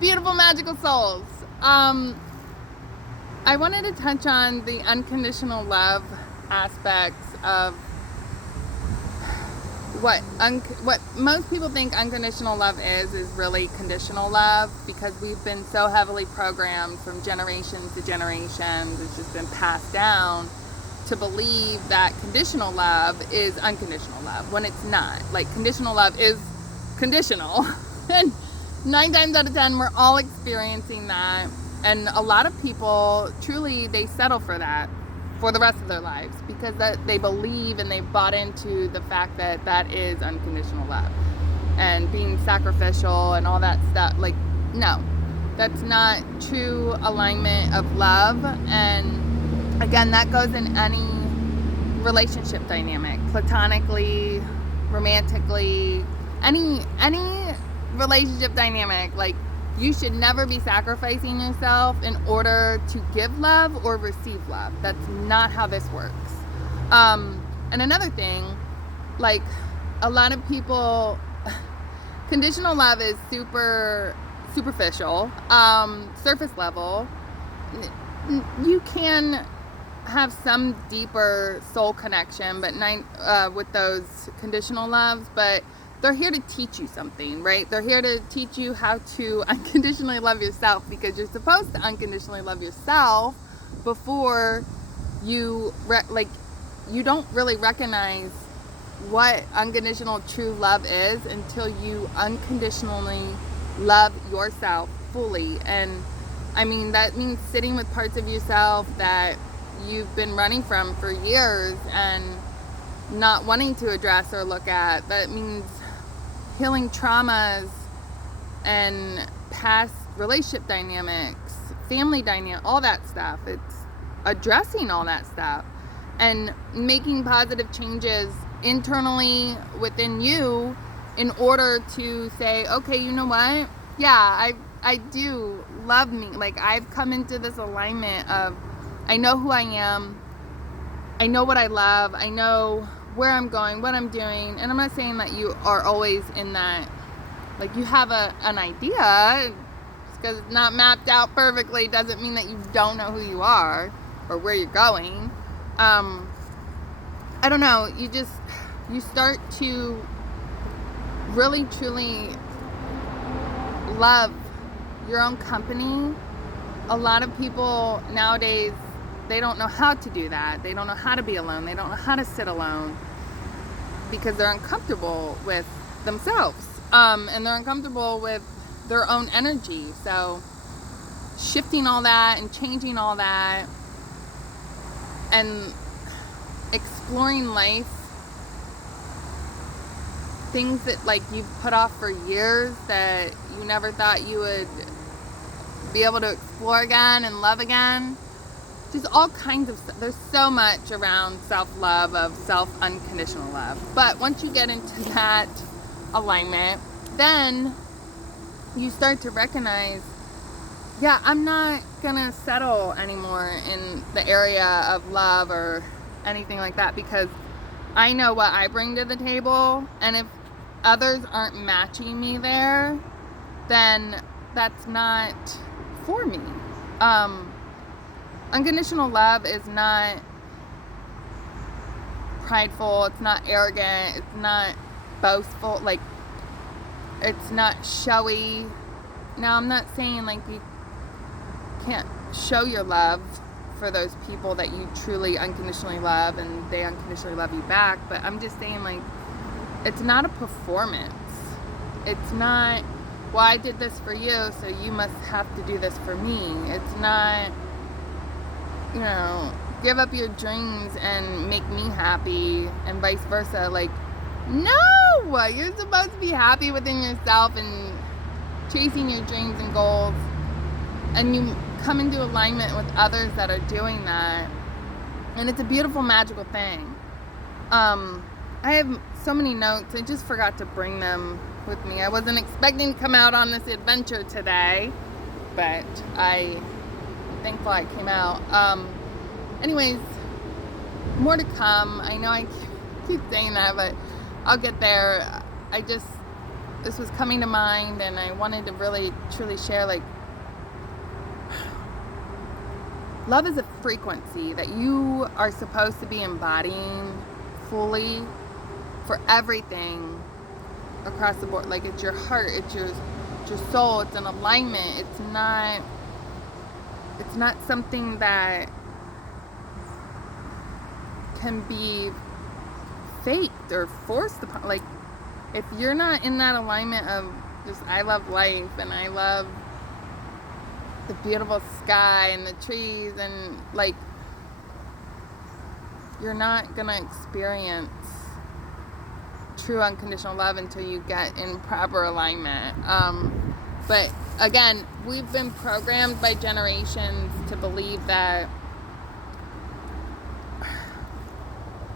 Beautiful, magical souls. I wanted to touch on the unconditional love aspects of what most people think unconditional love is really conditional love, because we've been so heavily programmed from generation to generation. It's just been passed down to believe that conditional love is unconditional love when it's not. Like, conditional love is conditional. And 9 times out of 10, we're all experiencing that. And a lot of people, truly, they settle for that for the rest of their lives, because that they believe and they bought into the fact that that is unconditional love. And being sacrificial and all that stuff. Like, no. That's not true alignment of love. And again, that goes in any relationship dynamic. Platonically, romantically, any relationship dynamic. Like, you should never be sacrificing yourself in order to give love or receive love. That's not how this works. And another thing, like, a lot of people, conditional love is super superficial, surface level. You can have some deeper soul connection, but with those conditional loves, but they're here to teach you something, right? They're here to teach you how to unconditionally love yourself, because you're supposed to unconditionally love yourself before you, you don't really recognize what unconditional true love is until you unconditionally love yourself fully. And I mean, that means sitting with parts of yourself that you've been running from for years and not wanting to address or look at. That means healing traumas and past relationship dynamics, family dynamics, all that stuff. It's addressing all that stuff and making positive changes internally within you in order to say, okay, you know what? Yeah, I do love me. Like, I've come into this alignment of, I know who I am. I know what I love. I know where I'm going, what I'm doing. And I'm not saying that you are always in that, like, you have an idea. Just because it's not mapped out perfectly doesn't mean that you don't know who you are or where you're going. I don't know, you start to really truly love your own company. A lot of people nowadays, they don't know how to do that. They don't know how to be alone. They don't know how to sit alone because they're uncomfortable with themselves. And they're uncomfortable with their own energy. So shifting all that and changing all that and exploring life, things that, like, you've put off for years that you never thought you would be able to explore again and love again. Just all kinds of stuff. There's so much around self-love, of self-unconditional love. But once you get into that alignment, then you start to recognize, yeah, I'm not gonna settle anymore in the area of love or anything like that, because I know what I bring to the table, and if others aren't matching me there, then that's not for me. Unconditional love is not prideful, it's not arrogant, it's not boastful, like, it's not showy. Now, I'm not saying, like, you can't show your love for those people that you truly unconditionally love and they unconditionally love you back, but I'm just saying, like, it's not a performance. It's not, well, I did this for you, so you must have to do this for me. It's not, you know, give up your dreams and make me happy and vice versa. Like, no! You're supposed to be happy within yourself and chasing your dreams and goals, and you come into alignment with others that are doing that, and it's a beautiful, magical thing. I have so many notes. I just forgot to bring them with me. I wasn't expecting to come out on this adventure today, but I'm thankful I came out. Anyways, more to come. I know I keep saying that, but I'll get there. I just this was coming to mind, and I wanted to really truly share, like, love is a frequency that you are supposed to be embodying fully for everything across the board. Like, it's your heart, it's your soul, it's an alignment. It's not something that can be faked or forced upon. Like, if you're not in that alignment of just, I love life and I love the beautiful sky and the trees, and like, you're not gonna experience true unconditional love until you get in proper alignment. But again, we've been programmed by generations to believe that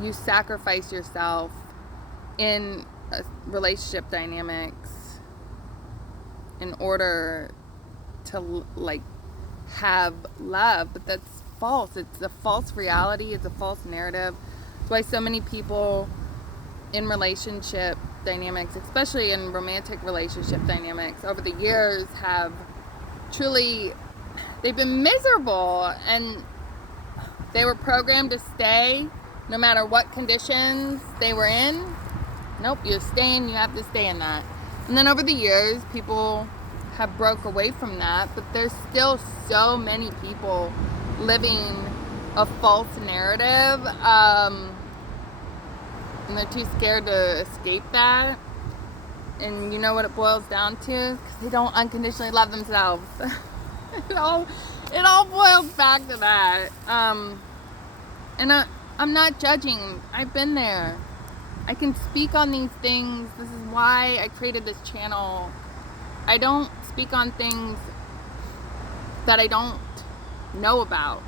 you sacrifice yourself in relationship dynamics in order to, like, have love. But that's false. It's a false reality. It's a false narrative. That's why so many people in relationship dynamics, especially in romantic relationship dynamics, over the years have truly, they've been miserable, and they were programmed to stay no matter what conditions they were in. Nope, you're staying, you have to stay in that. And then over the years, people have broke away from that, but there's still so many people living a false narrative, and they're too scared to escape that. And you know what it boils down to? Because they don't unconditionally love themselves. it all boils back to that. And I'm not judging. I've been there. I can speak on these things. This is why I created this channel. I don't speak on things that I don't know about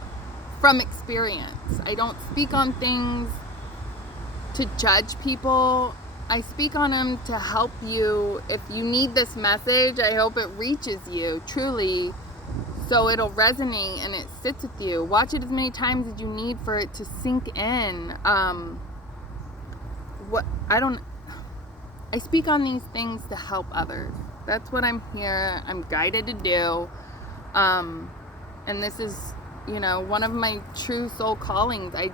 from experience. I don't speak on things to judge people. I speak on them to help you. If you need this message, I hope it reaches you truly, so it'll resonate and it sits with you. Watch it as many times as you need for it to sink in. I speak on these things to help others. That's what I'm here. I'm guided to do. And this is, one of my true soul callings. I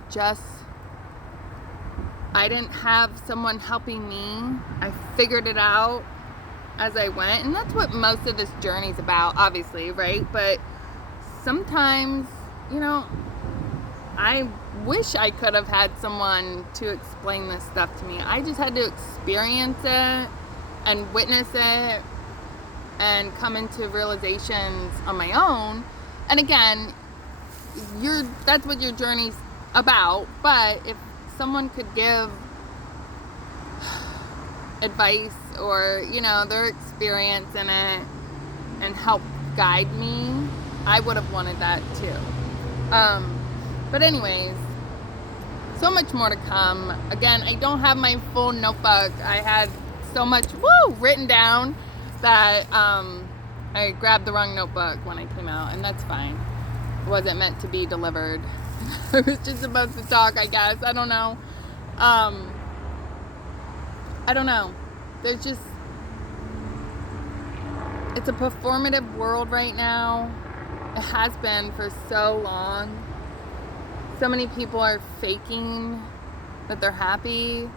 didn't have someone helping me. I figured it out as I went. And that's what most of this journey's about, obviously, right? But sometimes, I wish I could have had someone to explain this stuff to me. I just had to experience it and witness it and come into realizations on my own. And again, that's what your journey's about. But if someone could give advice or, their experience in it and help guide me, I would have wanted that too. But anyways, so much more to come. Again, I don't have my full notebook. I had so much written down that I grabbed the wrong notebook when I came out, and that's fine. It wasn't meant to be delivered. I was just supposed to talk, I guess. I don't know. There's just, it's a performative world right now. It has been for so long. So many people are faking that they're happy.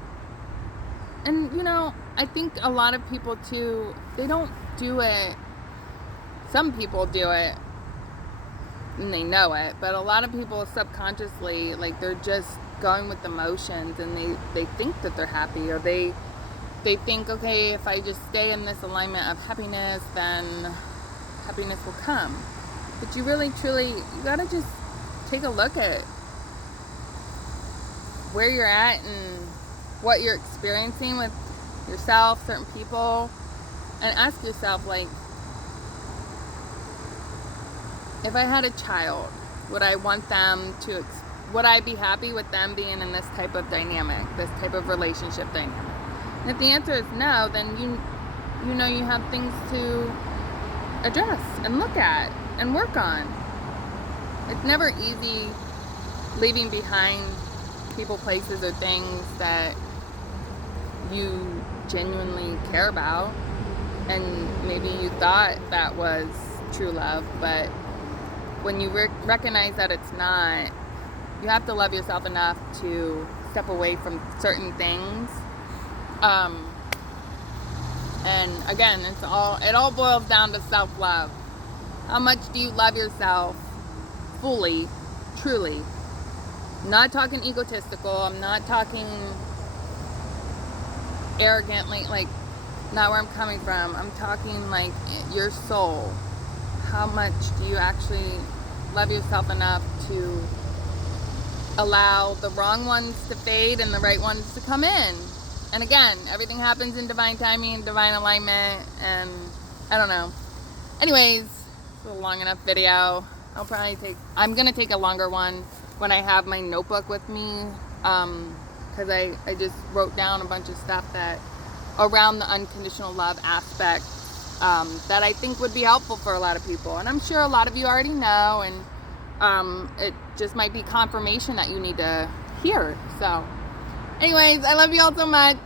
And, I think a lot of people too, they don't do it. Some people do it and they know it, but a lot of people subconsciously, like, they're just going with the motions, and they think that they're happy, or they think, okay, if I just stay in this alignment of happiness, then happiness will come. But you really, truly, you gotta just take a look at where you're at and what you're experiencing with yourself, certain people, and ask yourself, like, if I had a child, would I want them to, would I be happy with them being in this type of dynamic, this type of relationship dynamic? And if the answer is no, then you have things to address and look at and work on. It's never easy leaving behind people, places, or things that you genuinely care about. and maybe you thought that was true love, but when you recognize that it's not, you have to love yourself enough to step away from certain things. And again, it all boils down to self-love. How much do you love yourself fully, truly? I'm not talking egotistical. I'm not talking arrogantly, like, not where I'm coming from. I'm talking like your soul. How much do you actually love yourself enough to allow the wrong ones to fade and the right ones to come in? And again, everything happens in divine timing and divine alignment, and I don't know. Anyways, it's a long enough video. I'm gonna take a longer one when I have my notebook with me, because I just wrote down a bunch of stuff that around the unconditional love aspect, that I think would be helpful for a lot of people. And I'm sure a lot of you already know, and it just might be confirmation that you need to hear. So anyways, I love you all so much.